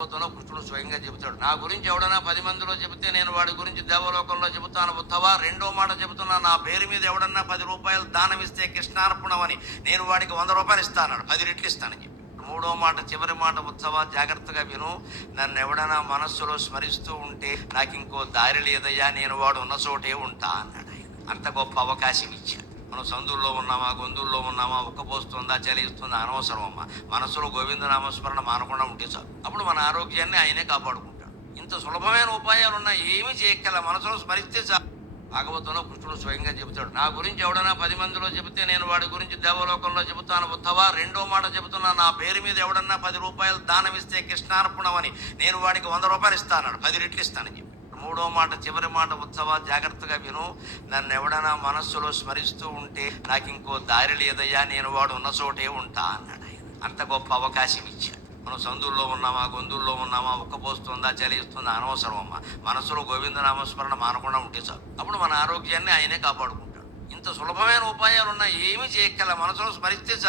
కృష్ణుడు స్వయంగా చెబుతాడు, నా గురించి ఎవడన్నా 10 మందిలో చెబితే నేను వాడి గురించి దేవలోకంలో చెబుతాను ఉత్తవా. రెండో మాట చెబుతున్నా, నా పేరు మీద ఎవడన్నా 10 రూపాయలు దానం ఇస్తే కృష్ణార్పణమని నేను వాడికి 100 రూపాయలు ఇస్తాను, 10 రెట్లు ఇస్తానని చెప్పి. మూడో మాట, చివరి మాట, ఉత్సవా జాగ్రత్తగా విను. నన్ను ఎవడన్నా మనస్సులో స్మరిస్తూ ఉంటే నాకు ఇంకో దారి లేదయ్యా, నేను వాడు ఉన్న చోటే ఉంటా అన్నాడు ఆయన. అంత గొప్ప అవకాశం ఇచ్చాడు. మనం సందుల్లో ఉన్నామా, గొంతుల్లో ఉన్నామా, ఉక్కపోస్తుందా, చలిస్తుందా అనవసరం అమ్మా. మనసులో గోవిందనామస్మరణ మానకుండా ఉంటే చాలు. అప్పుడు మన ఆరోగ్యాన్ని ఆయనే కాపాడుకుంటాడు. ఇంత సులభమైన ఉపాయాలున్నా ఏమీ చేయక్కల, మనసులో స్మరిస్తే చాలు. భాగవతంలో కృష్ణుడు స్వయంగా చెబుతాడు, నా గురించి ఎవడన్నా 10 మందిలో చెబితే నేను వాడి గురించి దేవలోకంలో చెబుతాను ఉత్తవా. రెండో మాట చెబుతున్నా, నా పేరు మీద ఎవడన్నా 10 రూపాయలు దానం ఇస్తే కృష్ణార్పణమని నేను వాడికి 100 రూపాయలు ఇస్తాను, 10 రెట్లు ఇస్తానని చెప్పి. మూడో మాట, చివరి మాట, ఉత్సవా జాగ్రత్తగా విను. నన్ను ఎవడన్నా మనస్సులో స్మరిస్తూ ఉంటే నాకు ఇంకో దారి లేదయ్యా, నేను వాడు ఉన్న చోటే ఉంటా అన్నాడు ఆయన. అంత గొప్ప అవకాశం ఇచ్చాడు. మనం సందుల్లో ఉన్నామా, గొంతుల్లో ఉన్నామా, ఉక్కపోస్తుందా, చలిస్తుందా అనవసరం అమ్మా. మనసులో గోవిందనామస్మరణ మానకుండా ఉంటే చాలు. అప్పుడు మన ఆరోగ్యాన్ని ఆయనే కాపాడుకుంటాడు. ఇంత సులభమైన ఉపాయాలున్నా ఏమీ చేయక్కల, మనసులో స్మరిస్తే చాలు.